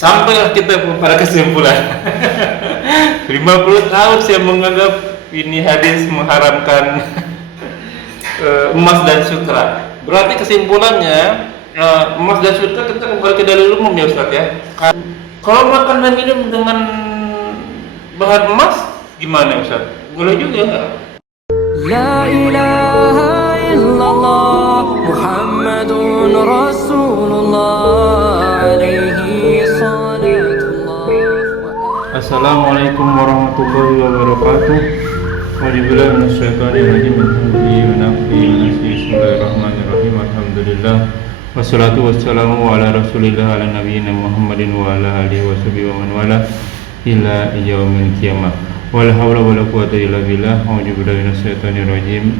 Sampailah kita pada kesimpulan. 50 tahun saya menganggap ini hadis mengharamkan emas dan sutra. Berarti kesimpulannya emas dan sutra kita kembali ke dalil umum ya Ustaz ya. Kalau makan dan minum dengan bahan emas gimana Ustaz? Boleh juga nggak? La ilaha illallah Muhammadun Rasulullah alaihi salatullah. Assalamualaikum warahmatullahi wabarakatuh. Wabillahi minasyaitonir rajim. Bismillahirrahmanirrahim. Alhamdulillah. Wassalatu wassalamu ala Rasulillah ala nabiyyina Muhammadin wa ala alihi washabihi wa man wala ila yaumil qiyamah. Wala haula wala quwwata illa billah. A'udzubillahi minasyaitonir rajim.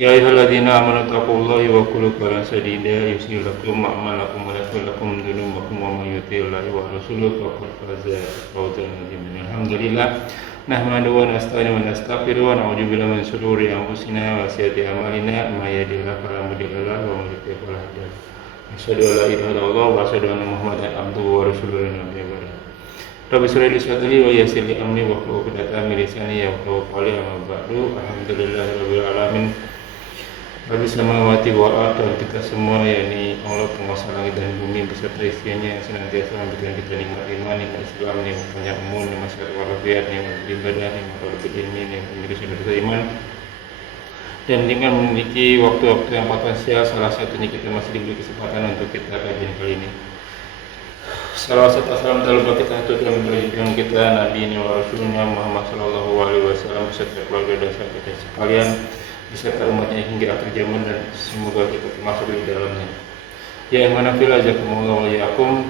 Ya ayyuhalladzina amanu taqullaha wa qulu qawlan sadida yuslih lakum a'malakum wa yaghfir lakum dhunubakum wa may yuti'illaha wa rasulahu faqad faza fawzan 'aziman. Alhamdulillah nahmaduhu wa nasta'inuhu wa nastaghfiruhu wa na'udzu billahi min shururi anfusina wa sayyiati a'malina may yahdihillahu fala mudilla lahu wa may yudlil fala hadiya lahu. Asyhadu an la ilaha illallah wa asyhadu anna Muhammadan abduhu wa rasuluhu. Rabbi shrah li sadri wa yassir li amri wa hlul 'uqdatam min lisani yafqahu qawli. Amma ba'du. Alhamdulillahirabbil alamin. Rabbi samawati wal ardh, dan kita semua yakni Allah penguasa langit dan bumi beserta isinya yang senantiasa memberikan kita nikmat iman, nikmat Islam, nikmat panjang umur, nikmat sehat walafiat, nikmat ibadah, nikmat ilmi, nikmat memiliki sumber iman, dan dengan memiliki waktu-waktu yang potensial. Salah satunya kita masih diberi kesempatan untuk kita kajian kali ini. Salawat serta salam tak lupa kita aturkan kepada kita Nabi wa Rasulnya Muhammad sallallahu alaihi wasallam beserta keluarga dan sahabat sekalian beserta umatnya hingga akhir zaman, dan semoga kita termasuk di dalamnya. Ya mana fillah jazakumullah wa yakum.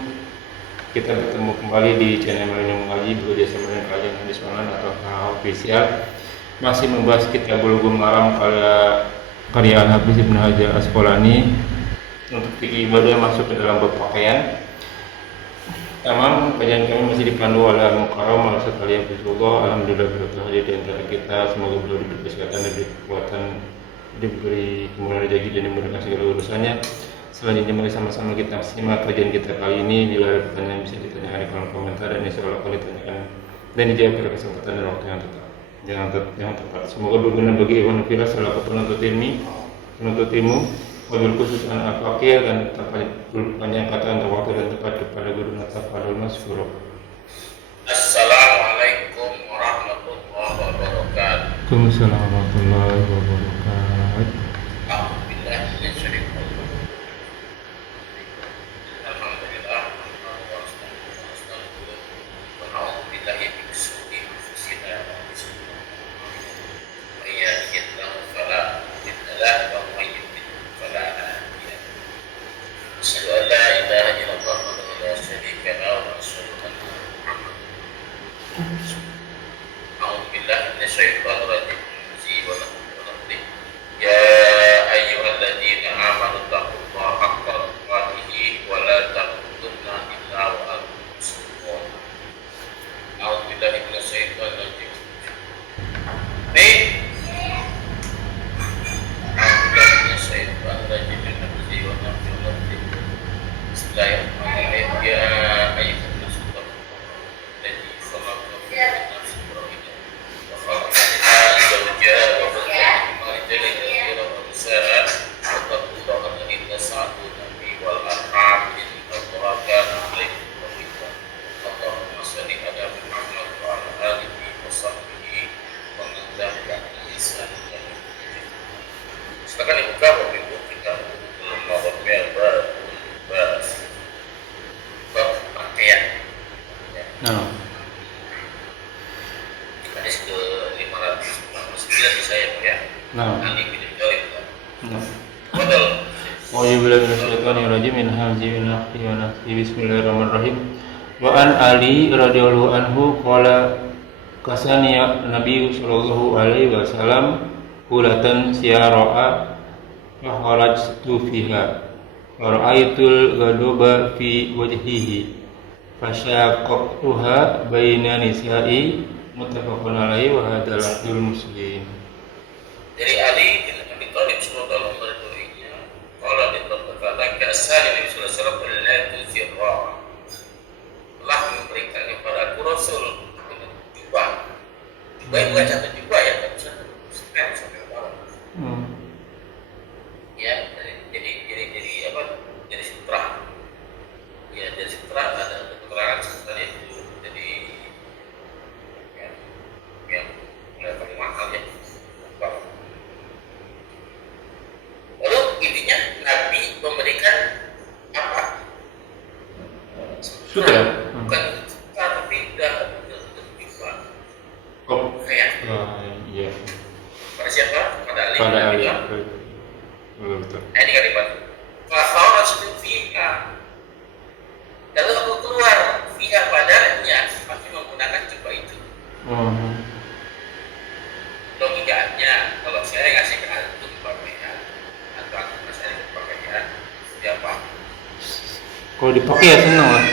Kita bertemu kembali di channel Milenium Mengaji bekerja sama dengan kajian hadis online atau KH Official, masih membahas kitab Bulughul Maram karya Al-Hafiz Ibnu Hajar Asqalani untuk fikih ibadah masuk ke dalam berpakaian. Tamam, kajian kami masih dipandu oleh Al-Mukarram Al-Satali Hafizullah. Alhamdulillah berkah hadir di antara kita. Semoga beliau diberi kesehatan, diberi kekuatan, diberi kemudahan rezeki, dan dimudahkan segala urusannya. Selanjutnya mari sama-sama kita simak kajian kita kali ini. Bila ada pertanyaan bisa ditanyakan di kolom komentar, dan insya Allah akan ditanyakan dan dijawab pada kesempatan dan waktu yang tepat. Semoga berguna bagi ikhwan fillah selaku penuntut ilmu, wabil khusus anak al-fakir, dan panjang kata untuk waktu dan tepat kepada guru Natafadul Masfuro. Assalamualaikum warahmatullahi wabarakatuh. Waalaikumsalam warahmatullahi wabarakatuh. Alhamdulillah Alhamdulillah. Asyhadu an la ilaha illallah wahdahu la syarika lahu wa asyhadu anna Muhammadan rasulullah. A'udzu billahi minasyaitonir rajim. Ya ayyuhalladzina amanu taqullaha haqqa tuqatih wa la tamutunna illa wa antum muslimun. A'udzu billahi minasyaitonir rajim. Bismillahirrahmanirrahim. Ya ayyuhan nasu alladzi khalaqakum min nafsin wahidah wa khalaqa minha zawjaha wa bassa minhuma rijalan katsiran wa nisaa'a wattaqullaha alladzi tasaaluna bihi wal arham innallaha kana 'alaykum raqiba. Allahumma shalli ala Muhammad wa ala alihi wa sahbihi wa man tabi'ahum bi ihsan ila yaumil qiyamah. Silakan dibuka buku kita nomor bahas pakaian. Hadis ke 549 di saya ya. Ali bin Abi Thalib. Betul. Wa'iyubillahi minasyaitonir rajim. Min hamzihi wa nafthihi wa nafthihi. Bismillahirrahmanirrahim. Wa an Ali radhiyallahu anhu qala kasaniya Nabi sallallahu alaihi wasallam hulatan siyara'a wa kharajtu fiha wa ra'aitul ghadaba fi wajhihi fasyaqaqtuha baina nisa'i muttafaqun alaihi wa hadzal lafzul Muslim. Dari Ali bin Abi Thalib sallallahu alaihi wasallam, qala dia berkata, "Kasani Nabi sallallahu alaihi wasallam Rasul jubah yang bukan satu jubah ya, tapi satu spare sampai bawah. Ya, jadi apa? Jadi sutra. Ya, jadi sutra ada keterangan sebenarnya itu. Jadi yang paling mahal ya. Lalu intinya Nabi memberikan apa? Sutra. Bukan sutra tapi udah jubah. Oh, Kayak iya. pada siapa? Pada Ali. Pada Ali. Nah, Betul. ini kalimat. Fakhraj fiha. Lalu aku keluar fiha padanya, masih menggunakan jubah itu. Logikanya, kalau saya ngasih ke antum pakaian, atau antum ngasih ke pakaian, siapa? Kalau dipakai ya seneng lah.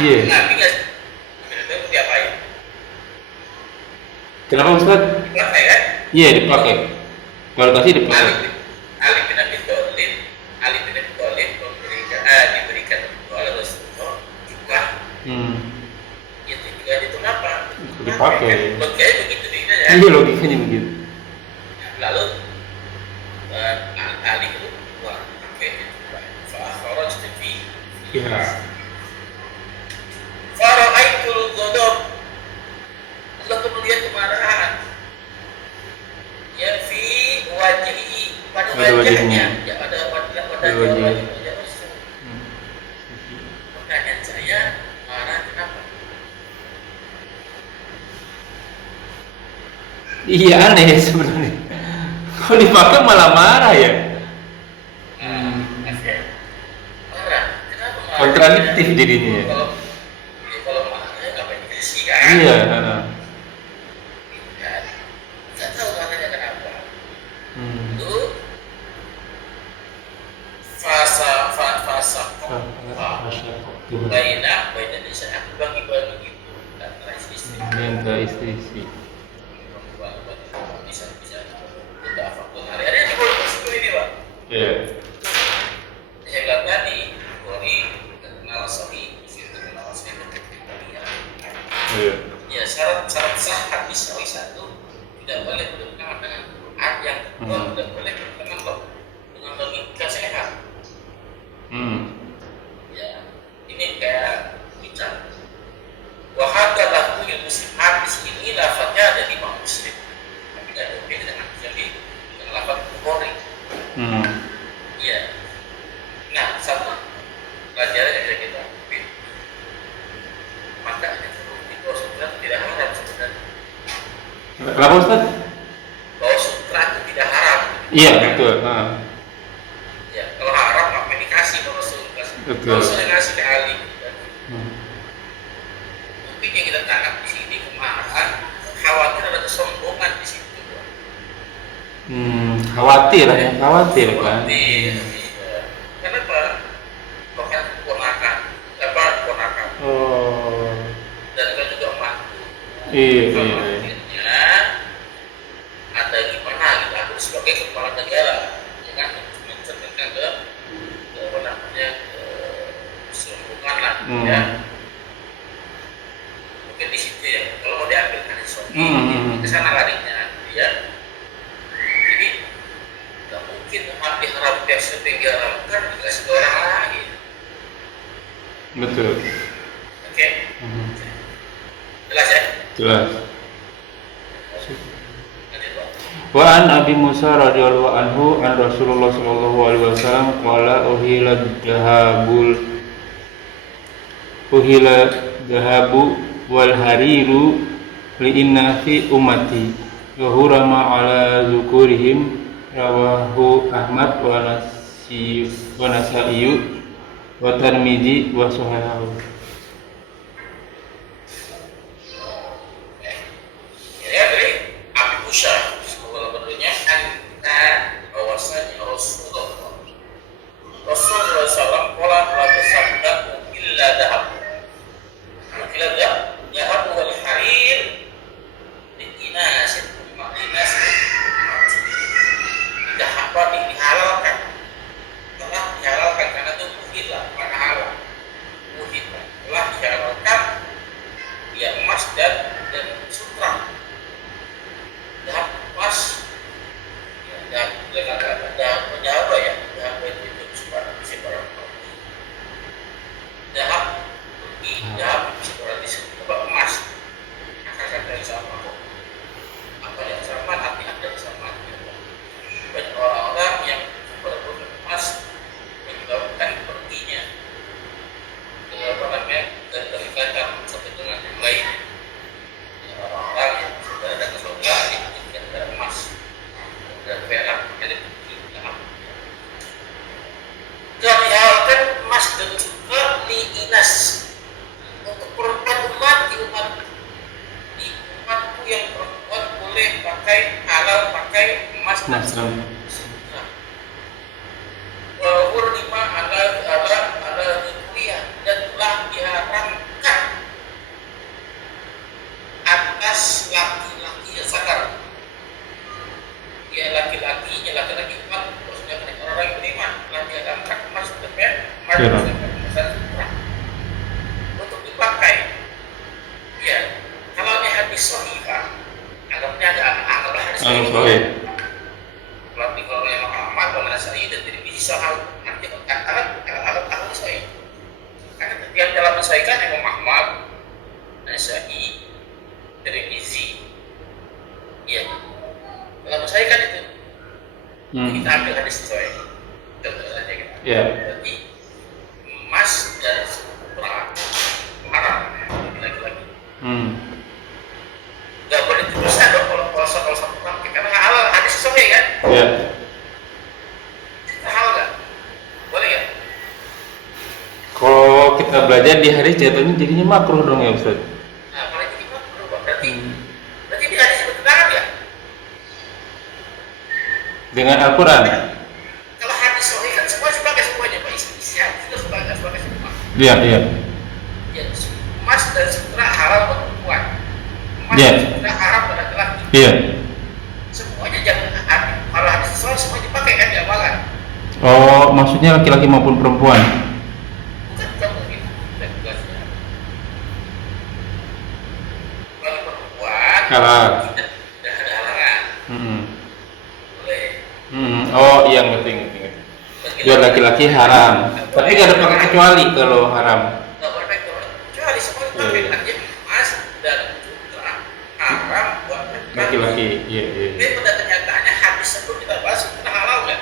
Iya. Nabi nggak itu diapain? Kenapa Ustaz? Dipakai kan? Iya dipakai. Kalau kasih dipakai. Ali bin Abi Thalib diberikan oleh Rasulullah juga. Itu juga itu kenapa? Dipakai. Logikanya begitu juga ya. Iya logikanya begitu. Lalu Ali itu wah pakai itu fakhraj fi. Iya. Fara'aitul ghadab. Allah tuh melihat kemarahan. Ya fi wajhi pada wajahnya. Ya pada wajah. Pertanyaan saya, marah kenapa? Iya aneh ya sebenarnya. Kalau dipakai malah marah ya. Marah. Kenapa marah? Kontradiktif jadinya ya. Kalau marahnya ngapain dikasih kan? Iya. Nggak tahu marahnya kenapa. Itu fasa baina desa aku bagi-bagi gitu antara istri. Minta istri. Bisa kita faktor hari-hari ini boleh seperti ini Pak. Iya. Saya bilang tadi Bukhari kenal Sahih, kenal Sahih Iya. ya syarat sah hadis Sahih satu tidak boleh bertentangan dengan Quran, yang kedua tidak boleh bertentangan dengan logika sehat. Ya ini kayak kita wahada lahu muslim, hadis ini lafaznya ada di Imam Muslim tapi tidak ada beda dengan lafaz Bukhari. Iya. Nah, satu pelajaran yang kita ambil, makanya terbukti bahwa sutra tidak haram sebenarnya. Kenapa Ustaz? Bahwa sutra itu tidak haram. Iya betul. Ya, kalau haram apa yang dikasih ke Rasul? Betul. Rasul yang ngasih ke Ali. Mungkin yang kita tangkap di sini kemarahan, khawatir ada kesombongan di situ. Khawatir kan? Khawatir. Kenapa? Bahkan keponakan. Oh. Dan kan juga mantu. Iya. Akhirnya ada gimana gitu, aku sebagai kepala negara ya kan mencerminkan ke apa namanya kesombongan lah ya. Mungkin di situ ya kalau mau diambil kan ke sana larinya ya. Jadi nggak mungkin umat diharapkan diharamkan dikasih ke orang lain. Betul. Oke. Jelas ya? Jelas. Lanjut Pak. Wa an Abi Musa radhiyallahu anhu an Rasulullah sallallahu alaihi wasallam qala uhila dhahabu wal hariru li inna fi ummati wa hurama ala zukurihim rawahu Ahmad wa Nasa'i wa Tirmidzi wa Sahahahu. Ya, beri Abi Musa semoga berdoanya anta bahwasanya Rasulullah SAW telah bersabda illa dahab wal harir di inasin dahab dihalalkan karena itu muhillah karena halal muhillah jelas untuk perempuan di umatku yang perempuan boleh pakai halal pakai emas dan Nasram. sutra. Hurrima ala kuliah dan telah diharamkan atas laki-laki yang sadar. Ya laki-laki umat maksudnya orang yang beriman telah diharamkan emas dan sutra untuk dipakai. Ya, kalau ini hadis sahihah, anggapnya anggaplah hadis sahih. Kalau di kalau yang Ahmad, kalau Nasai dan Tirmidzi soal artinya alat sahih. Karena yang dalam mensahihkan Imam Ahmad, Nasai, Tirmidzi. Ya, dalam mensahihkan itu kita ambil hadis sahih. Contoh saja kita. Ya. Berarti emas dan sutra haram laki-laki. Gak boleh dipisah dong kalau satu pakai karena halal hadis sahih kan? Ya. Halal nggak? Boleh ya? Kalau kita belajar di hadis jatuhnya jadinya makruh dong ya Ustaz. Nah, kalau jadi makruh berarti di hadis bertentangan ya? Dengan Al-Quran. Kalau hadis sahih kan semua sebagai semuanya Pak isi hadis itu sebagai semua. Iya. Ya, emas dan sutra haram untuk perempuan. Emas Iya. dan sutra haram pada laki-laki. Iya. Semuanya jangan kalau hadis sahih semua dipakai kan diamalkan. Oh, maksudnya laki-laki maupun perempuan. Bukan contoh gitu dan tugasnya. Kalau perempuan Halal. tidak ada halangan. Boleh. Oh, iya ngerti. Biar laki-laki haram. Tapi nggak ada pakai kecuali kalau haram. Nggak boleh kecuali semua dipakai aja emas dan sutra haram buat Laki-laki. Iya. Ini pada kenyataannya hadis sebelum kita bahas sutra halal nggak?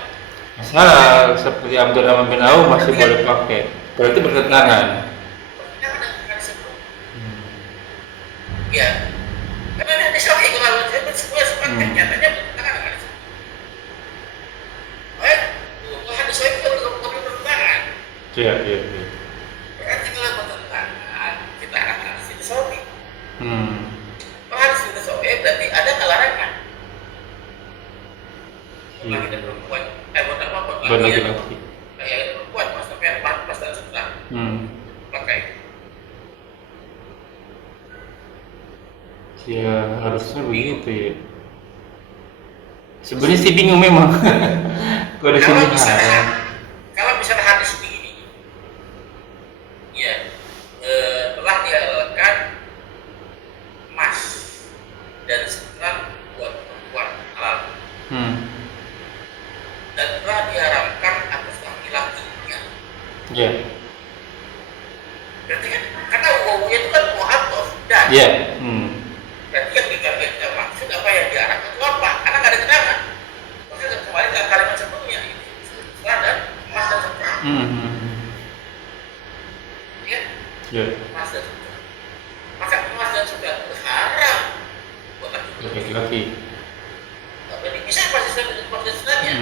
Masalah seperti Abdurrahman bin Auf masih boleh pakai. Berarti bertentangan. Kita ada hadis sebelum. Ya. Karena ini hadis sahih kalau kita semua nyatanya bertentangan dengan hadis. Baik, kalau hadis sahih itu kalau bertentangan. Iya. Berarti kalau bertentangan kita akan hadis itu sahih. Kalau hadis itu sahih berarti ada larangan. Laki dan perempuan, buat apa? Buat laki-laki. Kayak perempuan pas dan sutra pakai. Ya harusnya begitu ya. Sebenarnya sih bingung memang. Kok di sini haram. Kalau misalnya hadis begini, ya telah dihalalkan emas dan sutra buat perempuan halal. Dan telah diharamkan atas laki-lakinya. Iya. Berarti kan karena wawunya itu kan mu'atof dan Iya. berarti yang kita maksud apa yang diharamkan itu apa? Karena nggak ada kenangan. Maksudnya kembali ke kalimat sebelumnya ini sutra dan emas dan sutra. Ya, Iya. emas dan sutra. Maka emas dan sutra itu haram buat laki-laki. Laki-laki. Nggak boleh dipisah pasti dengan emas dan sutranya.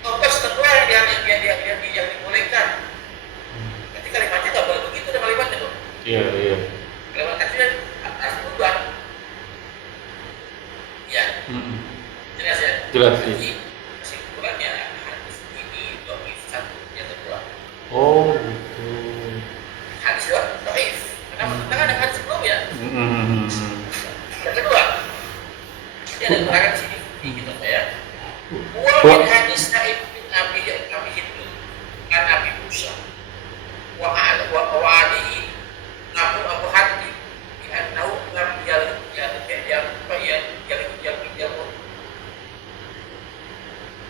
Ongkos kedua yang dibolehkan. Nanti kalimatnya nggak boleh begitu dengan kalimatnya dong. Iya. Kalimat tadi harus berubah. Ya, jelas ya. Jelas, iya. Jadi kesimpulannya hadis ini dhaif satu yang kedua. Oh, gitu. Hadis dua dhaif. Kenapa? Karena ada hadis sebelumnya. Yang kedua, ini ada keterangan sini gitu ya. Wa min hadis Sa'id bin Abi Hindu an Abi Musa wa alihi namun Abu Hatim bi annahu lam yal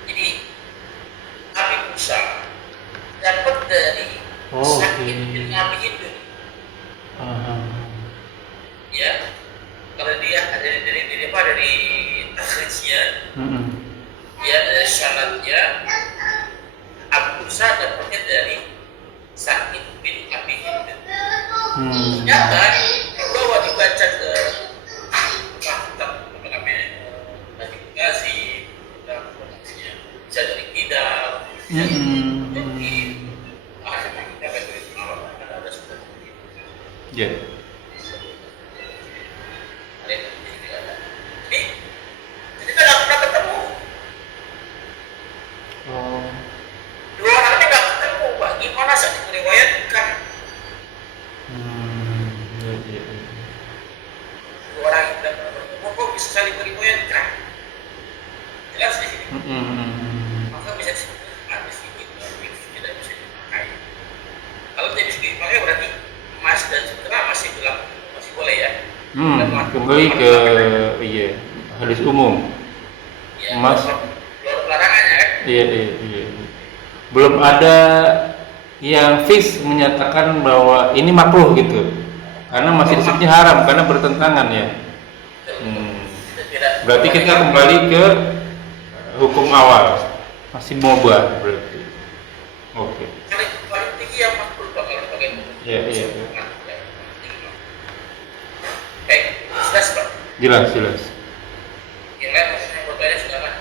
jadi Abi Musa dapat dari Sa'id bin Abi Hindu ya kalau dia dari takhrijnya ya syaratnya Abu Musa dapatnya dari Sa'id bin Abi Hindu. Ternyata bahwa dibaca ke kitab apa namanya Nabi bisa dari Kidal, jadi Ya. Ada yang tidak ada. Jadi kan nggak pernah ketemu. Oh. Dua orangnya nggak ketemu, Pak. Gimana saat diriwayatkan? Ya, ya, ya. Dua orang yang tidak pernah bertemu kok bisa saling meriwayatkan? Jelas di sini. Maka bisa disebut hadis ini tidak bisa dipakai. Kalau tidak bisa dipakai berarti emas dan sutra masih berlaku, masih boleh ya. Kembali ke hadis umum. Ya, Emas. luar larangannya kan? Iya, iya, iya. Belum ada yang fix menyatakan bahwa ini makruh gitu. Karena masih disebutnya haram karena bertentangan ya. Berarti kita kembali ke hukum awal. Masih mubah berarti. Oke. Paling tinggi yang makruh Pak, kalau pakai itu. Iya, iya. Baik, jelas Pak. Jelas, jelas. Yang lain maksudnya bertanya silakan.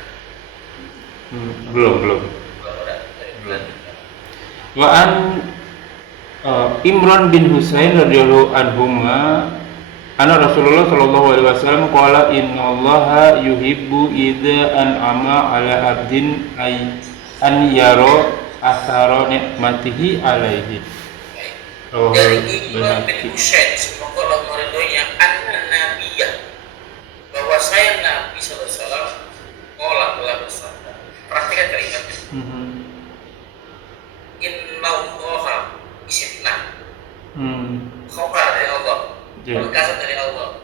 Belum. Kalau ada, Belum. Wa an Imran bin Husain radhiyallahu anhuma anna Rasulullah sallallahu alaihi wasallam qala innallaha yuhibbu idza an'ama ala abdin an yara athara nikmatihi alaihi. dari Imran bin Husain, semoga Allah meridhoinya, anna nabiyah, bahwa saya Nabi SAW telah bersabda. Perhatikan kalimatnya. Innallaha isimna. Khabar dari Allah, perkataan dari Allah,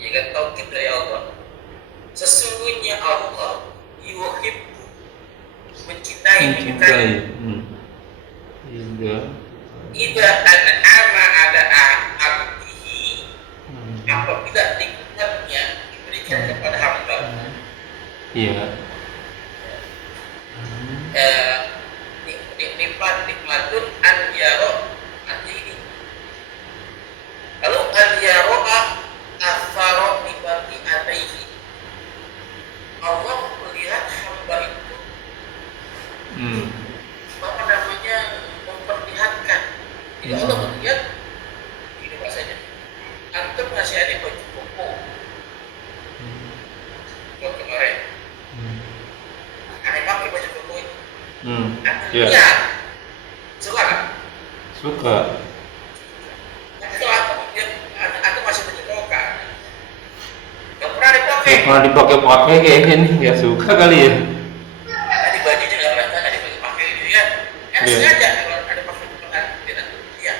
ya kan, taukid dari Allah. Sesungguhnya Allah yuhibbu, mencintai. Idza an'ama ala abdihi, apabila nikmatnya diberikan kepada hamba. Iya. Nikmatun an yaro ini. Lalu an yaro atharo nikmati alaihi. Allah melihat hamba itu apa namanya, memperlihatkan. Jadi Allah melihat ini bahasanya, antum ngasih adik baju koko buat kemarin, aneh pakai baju koko ini. Iya. Suka kan? Suka. Tapi kalau aku masih baju koko kan, nggak pernah dipakai. Kalau dipakai kayaknya nih nggak suka kali ya. Tadi bajunya nggak kelihatan, tadi pakai gitu ya. Sengaja kalau ada pakai tidak. Iya.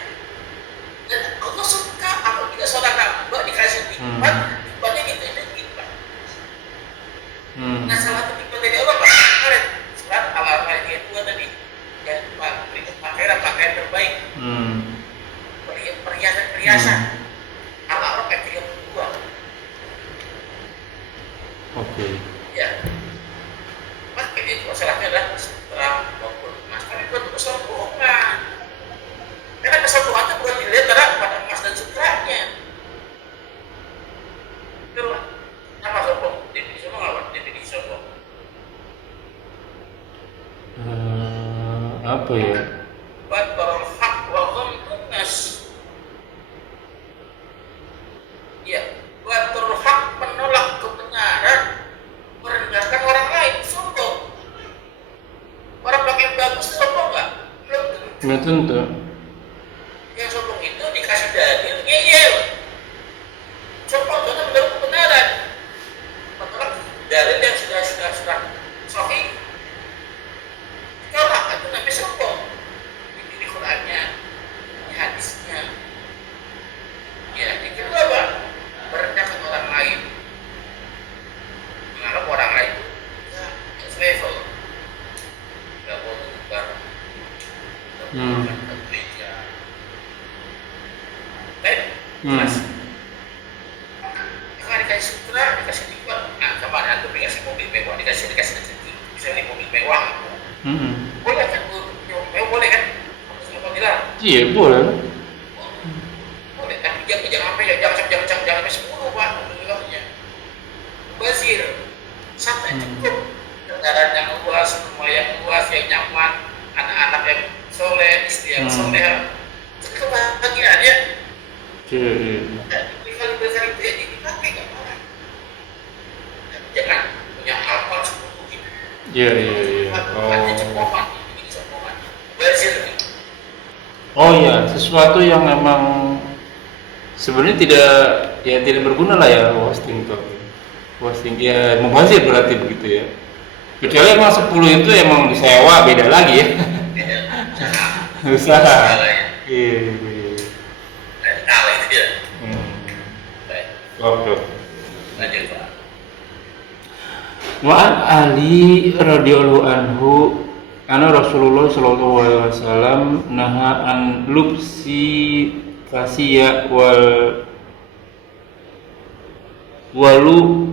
Dan Allah suka apabila seorang hamba dikasih nikmat, nikmatnya gitu Pak. Nah, salah satu nikmat dari Allah Pak, kemarin surat Al-Anfal ayat 2 tadi, ya Pak, pakaian terbaik, perhiasan, Al-A'raf ayat 32. Oke. Ya, pakai itu masalahnya adalah setelah maupun emas, tapi buat kesombongan. Karena kesombongan itu bukan dilihat pada emas dan sutranya. Itulah apa sombong? Definisi sombong apa? Definisi sombong. Apa ya? Batarul haq wa ghamtun nas. Ya, batarul haq, menolak kebenaran, merendahkan orang lain, sombong. Orang pakai bagus sombong nggak? Belum tentu. Nggak tentu. Yang sombong itu dikasih dalil ngeyel. Sombong karena menolak kebenaran. Menolak dalil yang sudah sahih. Tolak, itu namanya sombong. Ini Qur'annya, ini hadisnya. Ya, yang kedua apa? Merendahkan orang lain. Menganggap orang lain itu ya level. Gak mau tukar. Baik, jelas. Kalau dikasih sutra, dikasih nikmat. Nah, kemarin aku dikasih mobil mewah, dikasih rezeki, bisa beli mobil mewah. Boleh kan? Mewah boleh kan? Apa bilang? Iya boleh. Boleh, tapi jangan sampai 10 Pak, mobilnya. Bazir, sampai cukup. Kendaraan yang luas, rumah yang luas, yang nyaman, anak-anak yang soleh, istri yang soleh. Itu kebahagiaan ya. Iya. Kali-kali itu ya dipakai nggak apa-apa. Jangan punya hafal seperti itu. Iya. Hanya cepokan, ini cepokan. Versi lebih. Oh iya, sesuatu yang memang sebenarnya tidak berguna lah ya hosting itu. Hosting ya mubazir berarti begitu ya. Kecuali emang 10 itu emang disewa beda lagi ya. Usaha. Iya. Kalah itu ya. Baik, Oke. lanjut Pak. Wa an Ali radhiyallahu anhu anna Rasulullah sallallahu alaihi wasallam naha an lubsi kasiya walu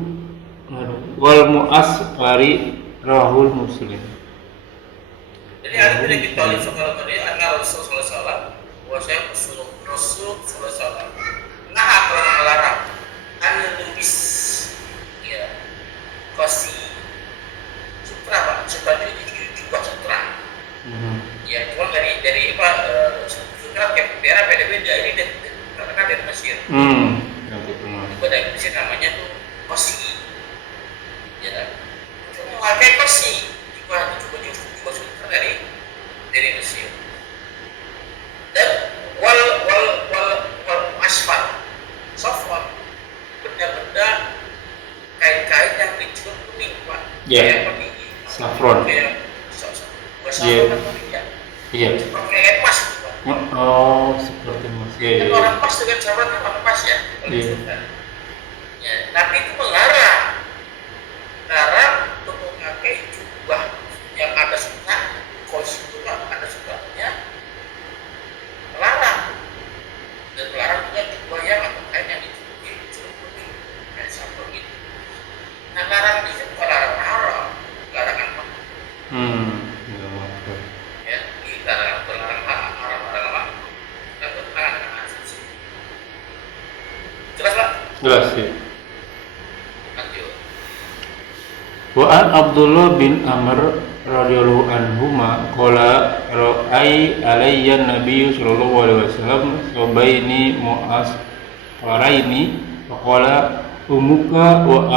wal mu'asfari rahul muslim. Jadi ada tidak kita lihat soal tadi anak Rasul Sallallahu Alaihi Wasallam, bahwasanya Rasul Sallallahu Alaihi Wasallam nah telah melarang anubis ya kosi sutra Pak, sutra itu juga sutra. Ya cuma dari apa sutra kayak daerah beda-beda ini karena dari Mesir. Nanti pernah. Itu dari Mesir namanya tuh kosi. Ya, cuma pakai kosi juga sutra dari Mesir. Dan wal asfal safwan benda-benda kain-kain yang dicukur kuning Pak. Yeah. Kayak Saffron. Kayak Yeah. ya. Iya. Seperti emas itu Pak. Oh, seperti mas. Kan Iya. orang pas dengan sahabat kan orang pas ya. Iya. Ya, Nabi itu melarang untuk memakai jubah yang ada sutra, kostum ada sutranya, melarang. Dan melarang juga jubah yang atau kain yang dicukur kuning, kayak sampul gitu. Nah, larang itu bukan larangan haram, larangan apa? Ya, maaf. Ya, di larangan haram apa? Dan larangan asasi. Jelas Pak? Jelas ya. Lanjut. Wa an Abdullah bin Amr radhiyallahu anhuma qala ra'ai alayya Nabi sallallahu alaihi wasallam sabaini mu'as faraini faqala umuka wa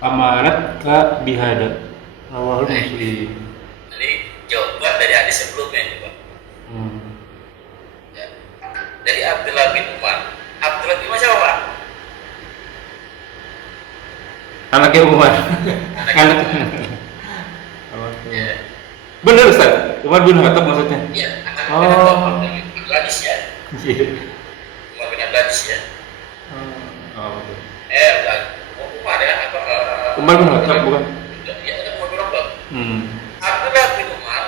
amaratka bihada rawahul Muslim. Jadi jawaban dari hadis sebelumnya ini Pak. Ya. Dari Abdullah bin Umar. Abdullah bin Umar siapa Pak? Anaknya Umar. Anak. Ya. Benar Ustaz. Umar bin Khattab maksudnya. Iya, anak Oh. Gadis ya. Iya. Umar bin Gadis ya. Oh. Bukan. Umar ya apa? Umar bin Khattab bukan? Iya, ada Umar bin Khattab. Abdullah bin Umar.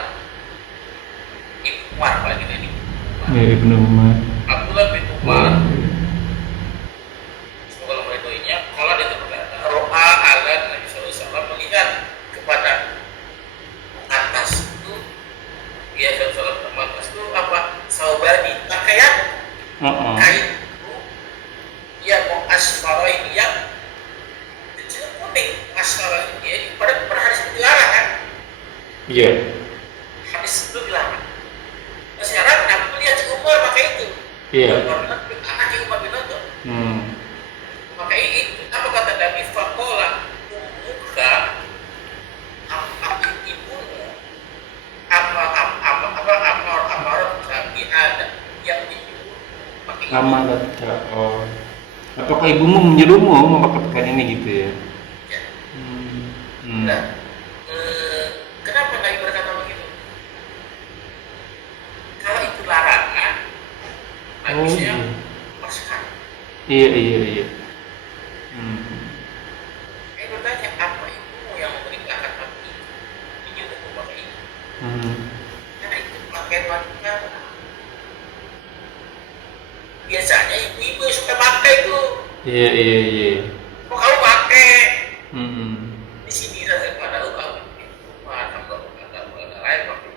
Ibnu Umar lagi ini. Ya, Ibnu Umar. Abdullah bin Umar. Semoga Allah meridhoinya. Kalau dia berkata, ro'a ala Nabi Sallallahu Alaihi Wasallam melihat kepada atas itu, ya Sallallahu Alaihi atas itu apa? Saubani pakaian kain itu, ya mau asfara ini yang kecil kuning asfara ini ya pada hadis itu dilarang kan? Iya. Hadis itu dilarang. Nah, sekarang Nabi melihat Umar pakai itu. Iya. Anaknya Umar bin Khattab. Maka itu apa kata Nabi faqala ummuka apa ibumu amarat kami ada yang ibu pakai itu. Amalat. Oh. Apakah ibumu menyuruhmu memakai pakaian ini gitu ya? Ya. Hmm. Nah, kenapa Nabi berkata begitu? Kalau itu larangan, harusnya paskan. Iya. Saya bertanya, apa ibumu yang memerintahkan aku itu? Ini untuk pakai itu. Karena itu pakaian wanita. Biasanya ibu-ibu yang suka pakai itu. Iya. Kok kamu pakai? Di sini saja pada kamu. Mana nggak lain pakai.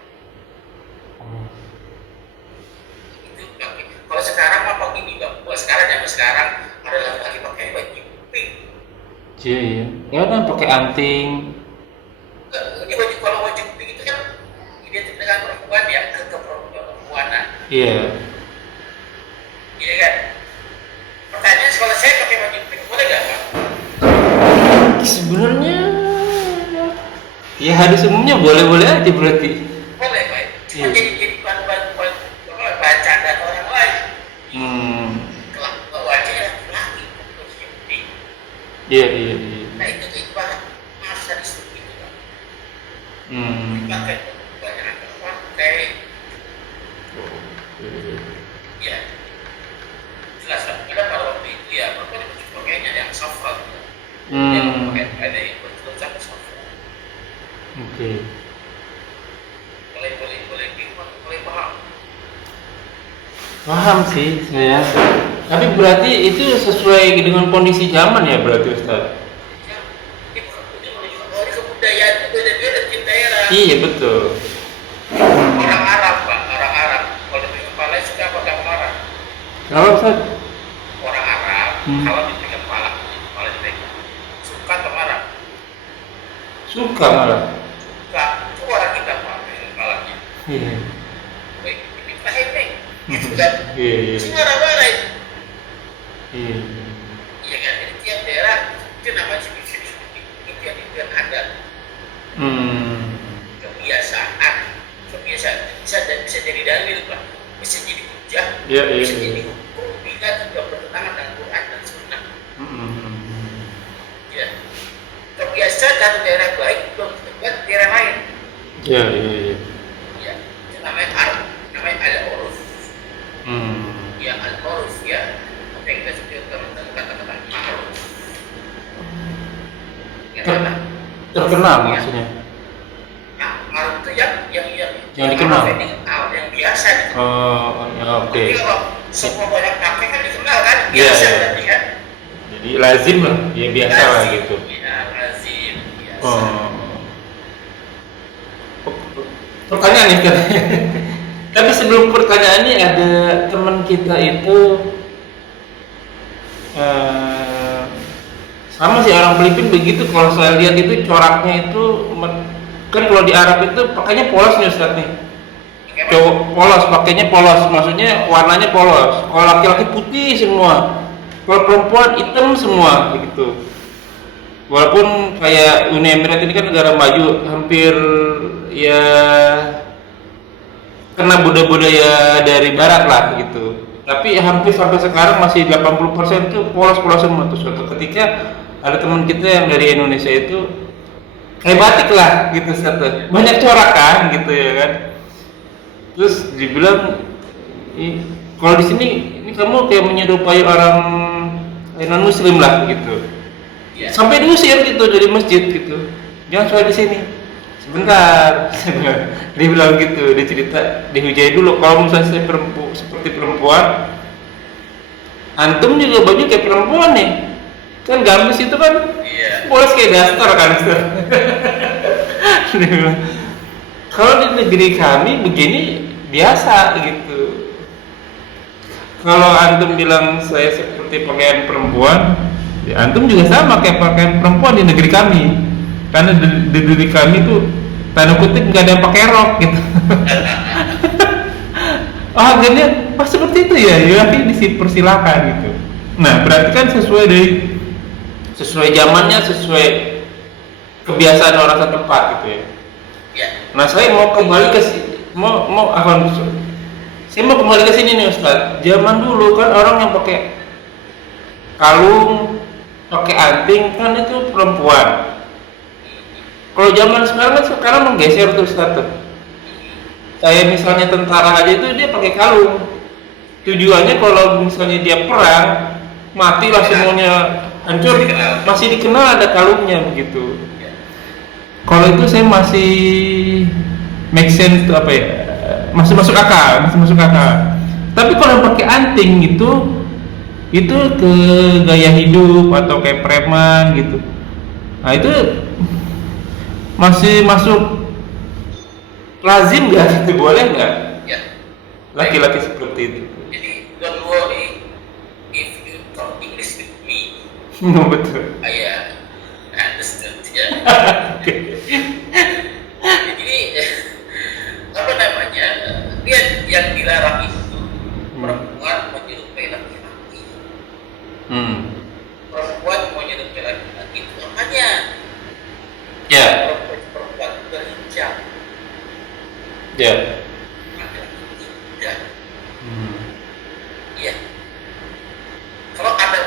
Itu pakai. Kalau sekarang apa gini bang? Kalau sekarang zaman sekarang ada laki-laki pakai baju pink. Iya. Ya kan pakai anting. Ini baju kalau baju pink itu kan identik dengan perempuan ya, keperempuanan. Iya. Iya kan? sebenarnya ya hadis umumnya boleh-boleh aja berarti. Boleh, baik. Cuma Iya. jadi bacaan orang lain. Hmm. Kelak wajahnya laki-laki, posisinya putih. Iya, iya, iya. Nah itu ibarat masa disebut itu kan. Hmm. Dipakai banyak pakai, ya jelas lah. Karena pada waktu itu ya perempuan itu pakainya yang safar. Dia pakai ada yang betul sampai safar. Oke. Boleh bingung, boleh paham. Paham sih saya. Tapi berarti itu sesuai dengan kondisi zaman ya berarti Ustaz? Ya, ini bukan ini kebudayaan itu beda-beda tiap daerah. Iya betul. Orang Arab Pak, orang Arab. Kalau di kepala suka pakai marah. Kalau Ustaz? Orang Arab Hmm. kalau dipegang kepala dipegang suka atau marah? Suka malah. Suka. Itu orang kita Pak, pegang kepalanya. Iya. Baik, ini kita hemeng. Gitu kan? Iya, iya. Si marah-marah itu. Iya. Iya kan? Jadi tiap daerah itu namanya itu yang dibilang adat. Hmm. Kebiasaan bisa jadi dalil Pak, bisa jadi hujah, Iya, iya, bisa iya. jadi hukum bila tidak bertentangan dengan Quran dan Sunnah. Hmm. Ya, kebiasaan satu daerah baik belum tentu buat daerah lain. Iya, iya, iya. Ya, itu namanya al-uruf. Hmm. Ya, al-uruf ya. Apa yang kita sebut kata-kata ma'ruf. Ya, karena Terkenal maksudnya. nah, ma'ruf itu yang dikenal. yang dikenal, yang biasa. Gitu. Oh, ya, oke. Jadi kalau semua banyak pakai kan dikenal kan, Iya, biasa iya. berarti kan. Jadi lazim lah, ya biasa lah Lazim, gitu. ya, lazim, biasa. Oh. Pertanyaan nih kan. Tapi sebelum pertanyaan ini ada teman kita itu sama sih orang Filipin begitu. Kalau saya lihat itu coraknya itu kan kalau di Arab itu pakainya polos nih Ustaz nih. Cowok polos, pakainya polos, maksudnya warnanya polos. Kalau laki-laki putih semua, kalau perempuan hitam semua begitu. Walaupun kayak Uni Emirat ini kan negara maju, hampir ya kena budaya-budaya dari barat lah gitu. Tapi hampir sampai sekarang masih 80% tuh polos-polos semua. Terus suatu ketika ada teman kita yang dari Indonesia itu kayak batik lah gitu Ustaz. Banyak corakan gitu ya kan. Terus dibilang kalau di sini ini kamu kayak menyerupai orang non muslim lah gitu. Ya. Sampai diusir gitu dari masjid gitu. Jangan sholat di sini. Sebentar. Dia bilang gitu, dia cerita, dihujai dulu kalau misalnya saya seperti perempuan. Antum juga baju kayak perempuan nih. Kan gamis itu kan Iya. polos kayak daster kan. Dia bilang, kalau di negeri kami begini biasa gitu. Kalau antum bilang saya seperti pakaian perempuan, ya antum juga sama kayak pakaian perempuan di negeri kami. Karena di negeri kami itu tanda kutip nggak ada yang pakai rok gitu. Ah, akhirnya pas seperti itu ya, ya dipersilakan gitu. Nah, berarti kan sesuai zamannya, sesuai kebiasaan orang setempat gitu ya. Ya. Nah, saya mau kembali ke saya mau kembali ke sini nih Ustaz. Zaman dulu kan orang yang pakai kalung, pakai anting kan itu perempuan. Kalau zaman sekarang menggeser tuh Ustaz. Kayak misalnya tentara aja itu dia pakai kalung. Tujuannya kalau misalnya dia perang, matilah semuanya, hancur, masih dikenal ada kalungnya begitu. Kalau itu saya masih make sense tuh apa ya? Masih masuk akal. Tapi kalau pakai anting itu ke gaya hidup atau kayak preman gitu. Nah itu masih masuk lazim nggak? Itu boleh nggak? Ya. Laki-laki seperti itu. Jadi don't worry if you talk English with me. No, betul. I understand ya. Jadi apa namanya? Lihat yang dilarang itu perempuan menyerupai laki-laki. Perempuan menyerupai laki-laki itu makanya Iya. Laki-laki tidak. Hmm. Iya. Kalau ada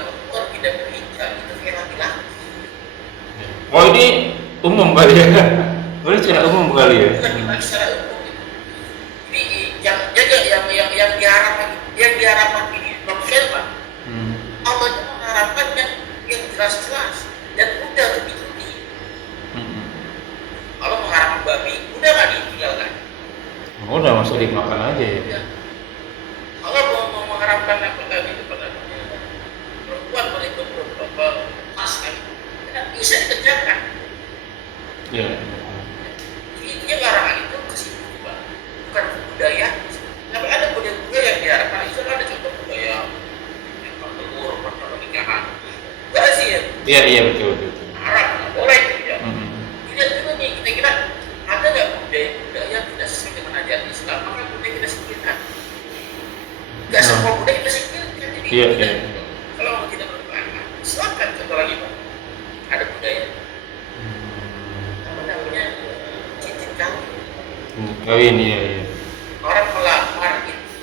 perempuan tidak berhijab itu kayak laki-laki. Oh ini umum kali ya? Oh ini secara umum kali ya? Bukan laki secara umum. Jadi yang diharapkan ini novel Pak. Allah itu mengharapkan yang jelas-jelas dan mudah untuk diikuti. Allah mengharapkan babi, mudah nggak ditinggalkan? Oh, udah masa dimakan aja ya? Ya. Allah mau mengharapkan apa tadi itu perempuan boleh berpasang, bisa dikerjakan. Iya. Intinya larangan itu kesibukan Pak, bukan budaya. Tapi ada budaya yang diharapkan itu ada contoh budaya yang telur, pernikahan. Enggak sih ya? Iya betul. Haram, nggak boleh gitu ya. Tidak juga nih kita kira ada nggak budaya yang tidak sesuai dengan ajaran Islam, maka budaya kita singkirkan. Nggak semua budaya kita singkirkan. Jadi Iya. kalau mau tidak berpengalaman, silakan contoh lagi Pak. Ada budaya. Apa namanya cincin kawin. Kawin iya. Orang melamar itu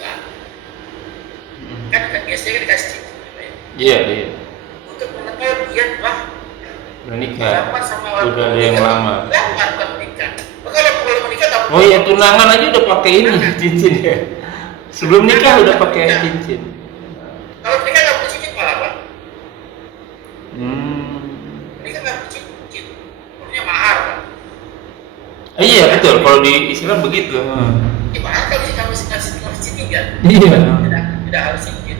kan biasanya kan dikasih cincin gitu ya. Iya. Untuk mengenal dia telah Udah nikah. lamar sama orang Udah ada yang lama. Lamar bukan menikah. Maka kalau menikah tak Oh iya, tunangan aja udah pakai ini cincin ya. Sebelum nikah udah pakai cincin. Kalau menikah nggak perlu cincin malah Pak. Hmm. Menikah nggak perlu cincin. Perlunya mahar Pak. Iya betul. Kalau di Islam begitu. Mahar kalau sih kamu harus cincin kan? Iya. Tidak harus cincin.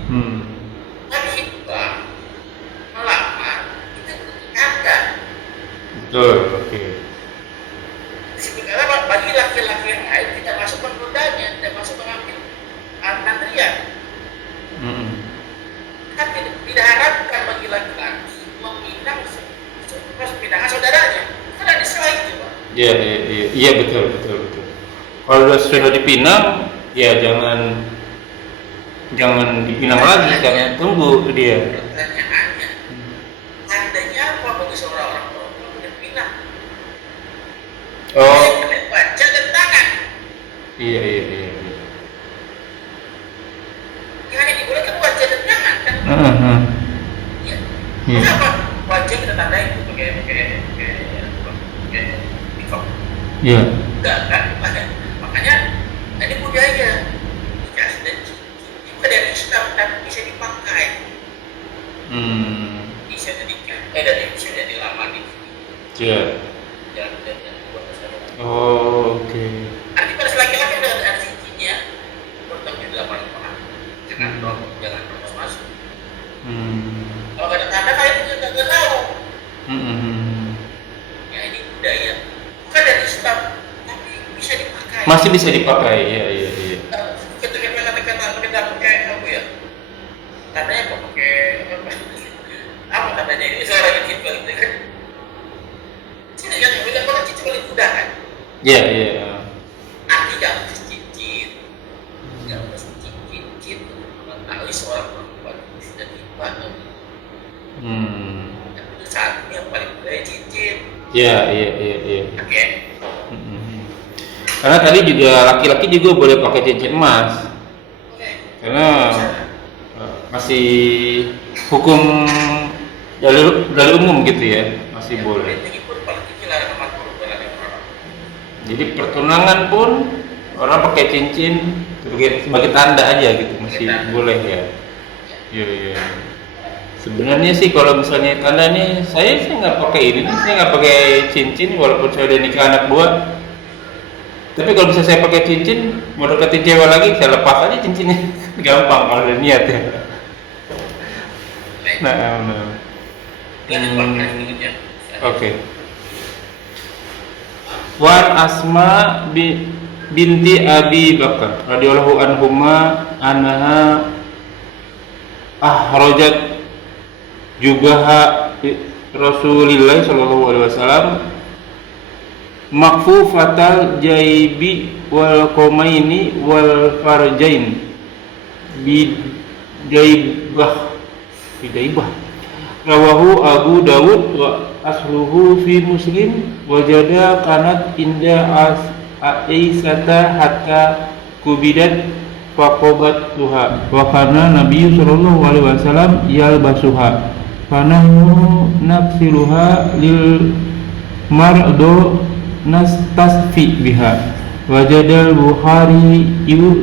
Tapi Pak melamar itu ada. Betul. Oke. Sebenarnya bagi laki-laki yang lain tidak masuk penggodanya, tidak masuk mengambil antrian. Kan tidak harapkan bagi laki-laki meminang pinangan saudaranya. Kan ada selain itu Pak. Iya betul. Kalau sudah dipinang, ya jangan dipinang lagi, jangan tunggu dia. Pertanyaannya, tandanya apa bagi seorang orang perempuan yang pinang? Oh. Baca dan tangan. Iya. Yang hanya dibolehkan wajah dan tangan kan? Iya. Iya. Kenapa wajah kita tandai itu pakai nikah? Iya. Enggak kan? Makanya ini budaya dikasih dan juga dari Islam tapi bisa dipakai. Bisa jadi lama nih. Iya. Dan buat masalah. Oh, oke. Arti pada laki-laki udah ada cincinnya, bertemu di lapangan orang. Jangan terus masuk. Kalau nggak ada tanda kalian juga nggak tahu. Ya ini budaya, bukan dari Islam, tapi bisa dipakai. Masih bisa dipakai, iya. Ketika kita pakai apa ya? Tandanya apa pakai apa tandanya ini saya lagi gitu kan? Sini yang bilang kalau cincin paling mudah kan? Iya. Arti nggak harus cincin, mengetahui seorang perempuan sudah tiba tuh. Tapi itu saat ini yang paling mudah cincin. Iya. Oke. Karena tadi juga laki-laki juga boleh pakai cincin emas. Karena masih hukum dari umum gitu ya, masih boleh. Jadi pertunangan pun orang pakai cincin sebagai tanda aja gitu, masih boleh ya. Iya. Sebenarnya sih kalau misalnya tanda nih, saya nggak pakai ini nih, saya nggak pakai cincin walaupun saya udah nikah anak 2. Tapi kalau bisa saya pakai cincin, mau deketin cewek lagi, saya lepas aja cincinnya. Gampang kalau udah niat ya. Nah. Oke. Wan Asma binti Abi Bakar radhiyallahu anhuma anha ahrajat jubaha Rasulillah sallallahu alaihi wasallam makfufatal jaibi wal qomaini wal farjain bidaibah rawahu Abu Dawud wa asluhu fi Muslim wajada kanat inda Aisyata hatta kubidat faqobat tuha wa kana Nabi sallallahu alaihi wasallam yalbasuha fanahnu nafsiluha lil mardo nastasfi biha wajadal Bukhari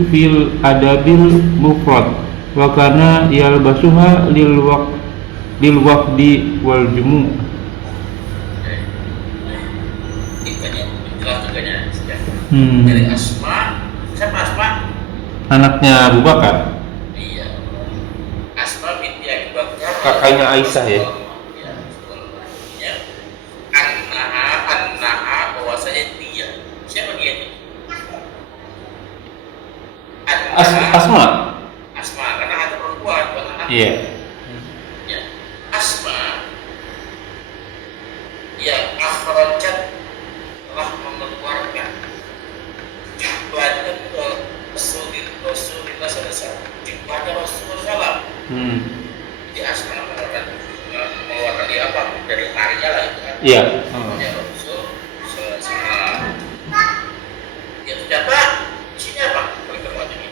fil adabil mufrad wa kana yalbasuha lil waqdi wal jumu. Dari Asma, siapa Asma? Anaknya Abu Bakar, Iya, Asma binti Abi Bakar. kakaknya Aisyah ya. Ya, Annaha bahwasanya dia. Siapa dia ini? Asma. Asma, karena ada perempuan, bukan anak. Iya. Ya, Asma. Ya, akhrajat telah mengeluarkan jubahnya ke Rasulullah SAW. Jubahnya Rasulullah SAW. Jadi Asma mengeluarkan dia apa? Dari tarinya lah itu kan. Iya. Ya Rasul SAW. Ya ternyata isinya apa? Kalimat ini.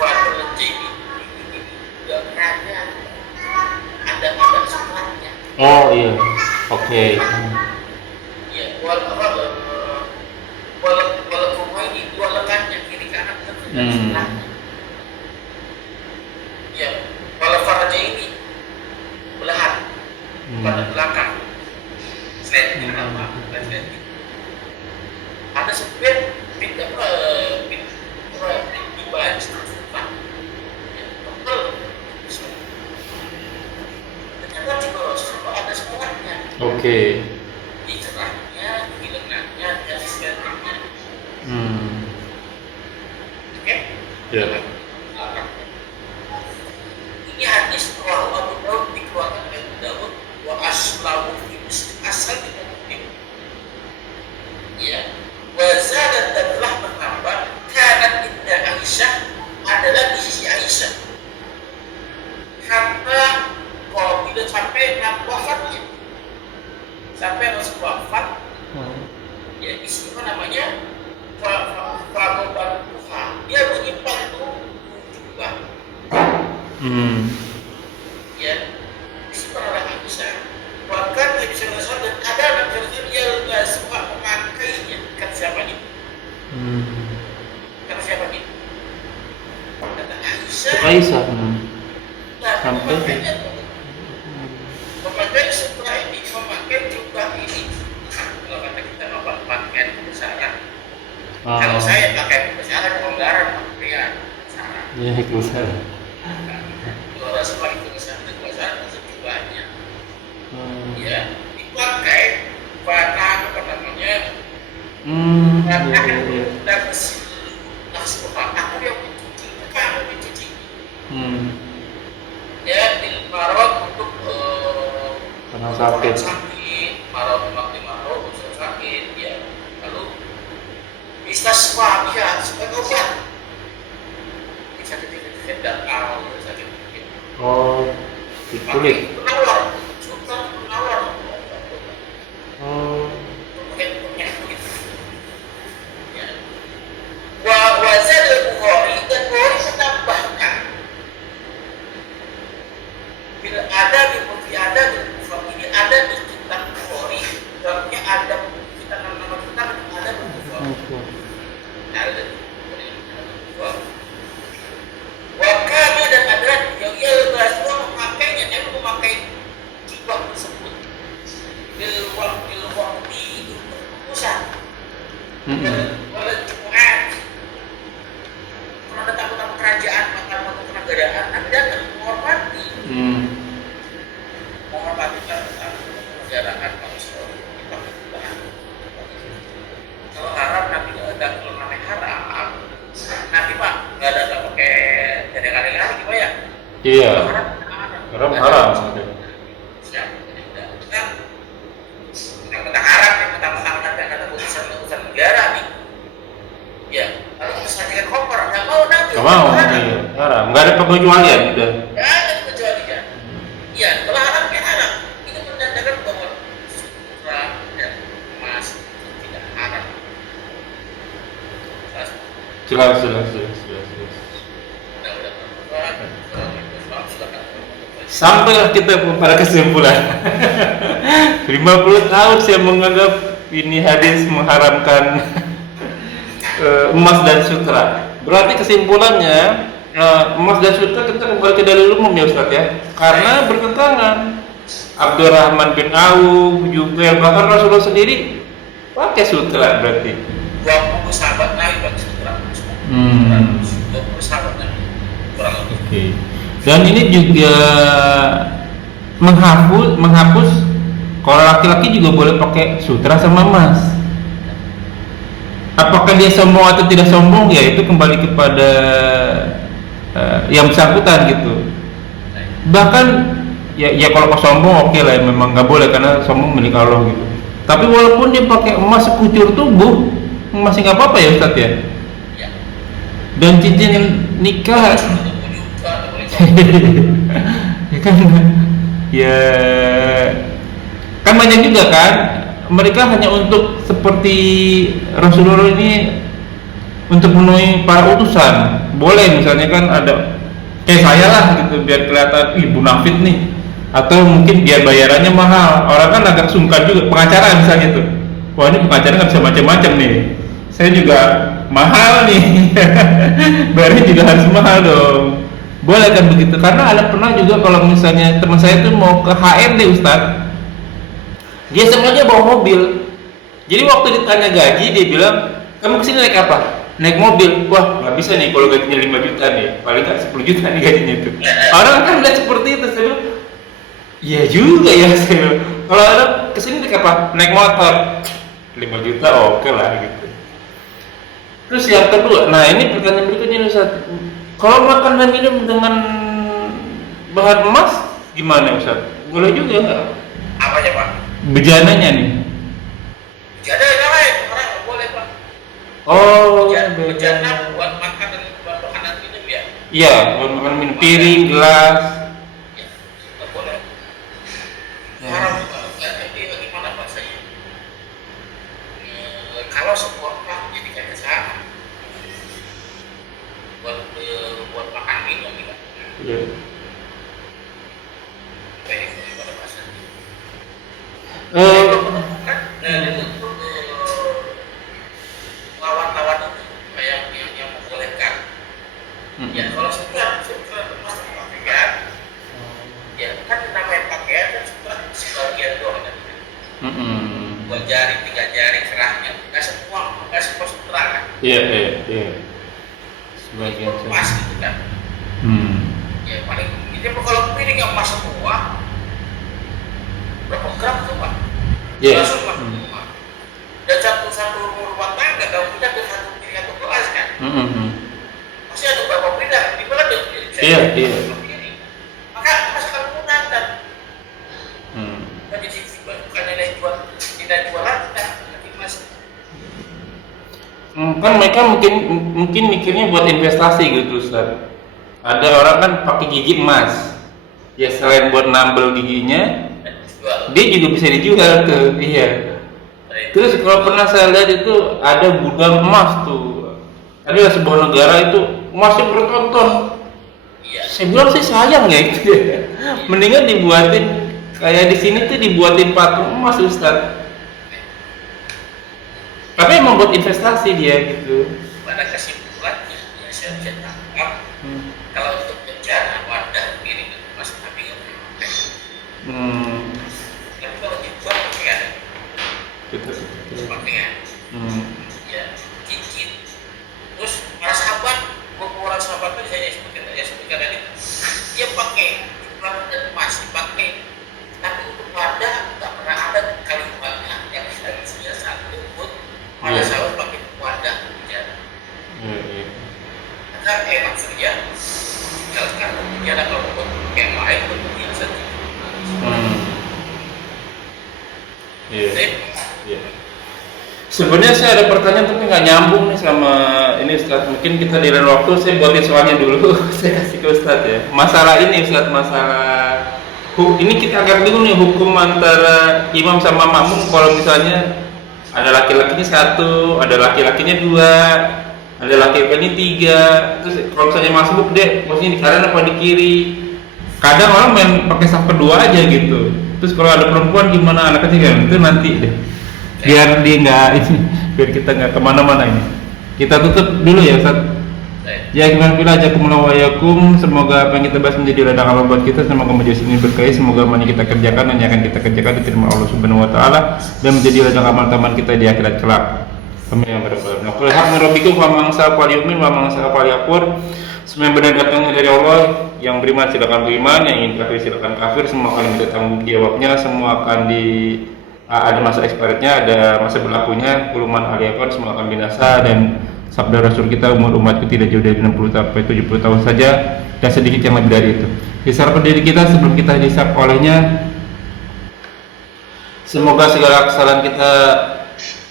Fatul Jini. Ada suratnya. Oh iya. Oke. Ya, walaupun ini dua lengannya kiri kanan tentu dan sebelahnya. Ya, kalau farja ini belahan pada belakang. Selain apa? Ada sebenarnya pindah di baju sumpah. Ternyata di Rasulullah ada semuanya. Oke. Di cerahnya, di lengannya, dan sebagainya. Oke? Ya. Ini hadis rawahu Abu Daud dikeluarkan oleh Abu Daud wa aslahu fi Muslim, asal di Muslim. Ya. Wa zadat dan telah menambah kanat inda Aisyah adalah di sisi Aisyah. Karena kalau tidak sampai wafatnya, sampai Rasul wafat, ya istilah namanya Fagoban Tuha. Dia menyimpan itu jubah. Ya, istilah orang Aisyah. Bahkan Nabi SAW dan ada Nabi SAW yang nggak suka memakainya. Kata siapa nih? Kata siapa nih? Kata Aisyah. Nah, Sampai memakai sutra ini, memakai jubah ini. Kalau kata kita apa? Pakaian kebesaran. Kalau saya pakai kebesaran, kelonggaran, pakaian kebesaran. Ya itu saya. Kalau rasa pakai kebesaran itu jubahnya. Ya, dipakai pada apa namanya? Dan langsung aku yang mencuci, kamu mencuci. Ya, di marot untuk Karena sakit. marot untuk sakit, ya. Lalu istasqa ya sebagai obat. Bisa dikit-dikit dan sakit dikit. Oh, di kulit. Penawar, suka penawar. Oh. Ya. Wa zada Bukhari dan Bukhari menambahkan bila ada di Bukhari ini ada di kitab Bukhari, dalamnya ada kita nama kitab ada di Bukhari. Ada di Bukhari. Wakana dan ada yang ia semua memakainya, dia memakai jubah tersebut. Bil waqti keputusan. Wala Jumat. Kalau ada tamu-tamu kerajaan, tamu kenegaraan, nanti datang menghormati. Menghormati kenegaraan bangsa. Kalau haram Nabi dan kalau namanya haram, Nabi Pak nggak ada pakai jadi kali-kali gimana ya? Iya. Haram. Siap. Yang kita harap yang pertama-tama nanti ada urusan negara nih. Ya, kalau kita sajikan koper, nggak mau nanti. Nggak mau. Iya. Haram. Nggak ada pengecualian. Udah. Nggak ada kecualian. Iya, kalau haram ya haram. Ini menandakan bahwa sutra dan emas tidak haram. Jelas. Sampailah kita pada kesimpulan. 50 tahun saya menganggap ini hadis mengharamkan emas dan sutra. Berarti kesimpulannya emas dan sutra kita kembali ke dalil umum ya Ustaz ya. Karena bertentangan. Abdurrahman bin Auf juga bahkan Rasulullah sendiri pakai sutra berarti. 20 sahabat Nabi pakai sutra. 20 sahabat Nabi. Kurang lebih. Oke. Dan ini juga menghapus kalau laki-laki juga boleh pakai sutra sama emas. Apakah dia sombong atau tidak sombong ya itu kembali kepada yang bersangkutan gitu. Bahkan ya kalau kau sombong oke lah, memang nggak boleh karena sombong milik Allah gitu. Tapi walaupun dia pakai emas sekucur tubuh masih nggak apa-apa ya Ustadz ya. Dan cincin nikah ya kan banyak juga kan mereka hanya untuk seperti Rasulullah ini untuk memenuhi para utusan. Boleh misalnya kan ada kayak saya lah gitu biar kelihatan munafik nih, atau mungkin biar bayarannya mahal. Orang kan agak sungkan juga, pengacara misalnya tuh, wah ini pengacara nggak bisa macam-macam nih, saya juga mahal nih bayarnya juga harus mahal dong. Boleh kan begitu, karena ada pernah juga kalau misalnya teman saya tuh mau ke HRD Ustadz, dia sengaja bawa mobil. Jadi waktu ditanya gaji dia bilang, kamu kesini naik apa? Naik mobil. Wah nggak bisa nih kalau gajinya 5 juta nih, paling nggak 10 juta nih gajinya itu. Orang kan lihat seperti itu. Saya bilang, iya juga ya. Saya bilang, kalau ada kesini naik apa? Naik motor 5 juta oke lah gitu. Terus yang kedua, nah ini pertanyaan berikutnya Ustaz, kalau makan dan minum dengan bahan emas gimana Ustaz? Boleh juga nggak? Apanya Pak? Bejananya nih. Bejana yang lain, orang nggak boleh Pak. Oh, bejana buat makan dan buat makanan minum ya? Iya, buat makan minum, piring, gelas. Ya, nggak boleh. Haram ini bagaimana bahasanya? Kalau semua Pak jadi kayak sana. Buat makan minum gitu. Iya. Kayak gimana bahasanya? Lawan-lawan itu kayak yang membolehkan. Ya kalau sutra pasti pakaian. Ya kan namanya pakaian kan sutra sebagian doang kan. Dua jari, 3 jari kerahnya, nggak semua sutra kan. Iya. Sebagian emas gitu kan. Ya paling ini kalau piring yang emas semua berapa gram tuh Pak? Iya. Dan satu rumah tangga kalau kita ada satu piring atau gelas kan. Masih ada berapa piring? Di mana ada piring? Iya. Maka masih kalau menggunakan. Jadi bukan nilai jualan kita nanti masih. Kan mereka mungkin mikirnya buat investasi gitu Ustaz. Ada orang kan pakai gigi emas. Ya selain buat nambel giginya, dia juga bisa dijual tuh. Iya. Terus kalau pernah saya lihat itu ada gudang emas tuh. Ada sebuah negara itu emasnya bertonton. Iya. Saya bilang sih sayang ya itu. Mendingan dibuatin kayak di sini tuh dibuatin patung emas Ustaz. Tapi emang buat investasi dia gitu. Pada kesimpulannya ya saya bisa tangkap kalau untuk bencana wadah piring emas tapi nggak boleh pakai. Tapi kalau dibuat pakaian, pakaian, ya cincin. Terus para sahabat, orang sahabat itu saya sebutkan tadi, dia pakai jumlah dan emas dipakai, tapi untuk wadah nggak pernah ada kalimatnya yang sudah satu pun. Pada sahabat pakai wadah bencana. Karena maksudnya tinggalkan bencana kalau buat yang lain pun biasa. Iya. Sebenarnya saya ada pertanyaan tapi nggak nyambung nih sama ini Ustaz. Mungkin kita di lain waktu saya buatin soalnya dulu. Saya kasih ke Ustaz ya. Masalah ini Ustaz, masalah ini kita agak dulu nih hukum antara imam sama makmum kalau misalnya ada laki-lakinya 1, ada laki-lakinya 2. ada laki paling 3, terus kalau misalnya masuk deh posisinya di kanan apa di kiri. Kadang orang main pakai saf kedua aja gitu. Terus kalau ada perempuan gimana, anak kecil kan, itu nanti deh biar dia nggak ini, biar kita nggak kemana-mana ini. Kita tutup dulu ya Ustaz. Ya gimana bila jazakumullahu wa iyyakum, semoga apa yang kita bahas menjadi ladang amal buat kita, semoga majelis ini berkahi, semoga apa yang kita kerjakan dan yang akan kita kerjakan diterima Allah Subhanahu wa taala dan menjadi ladang amal taman kita di akhirat kelak. Amin ya rabbal alamin. Qul hamdu rabbikum wa man sa'al yu'min wa man sa'al yakfur. Semua yang benar datangnya dari Allah, yang beriman silakan beriman, yang ingin kafir silakan kafir, semua akan kita tanggung jawabnya, semua akan ada masa expirednya, ada masa berlakunya, kuluman aliyakon, semua akan binasa. Dan sabda Rasul kita, umur umatku tidak jauh dari 60 sampai 70 tahun saja dan sedikit yang lebih dari itu. Hisab diri kita sebelum kita dihisab olehnya. Semoga segala kesalahan kita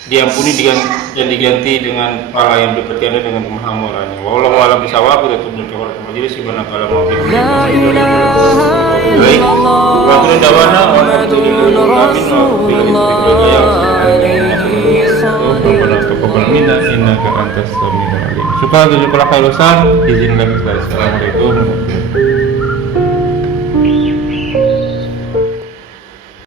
diampuni dan diganti dengan pahala yang berkaitan dengan kemahamurannya. Wallahu a'lam bishawab. Kita tutup dengan majelis subhanakala wa bihamdika. La ilaha illallah Wa akhiru da'wana Muhammadun Rasulullah alaihi taqabbal minna innaka antas samiul alim. Syukran jazakallahu khairan. Izinillah. Assalamualaikum warahmatullahi wabarakatuh.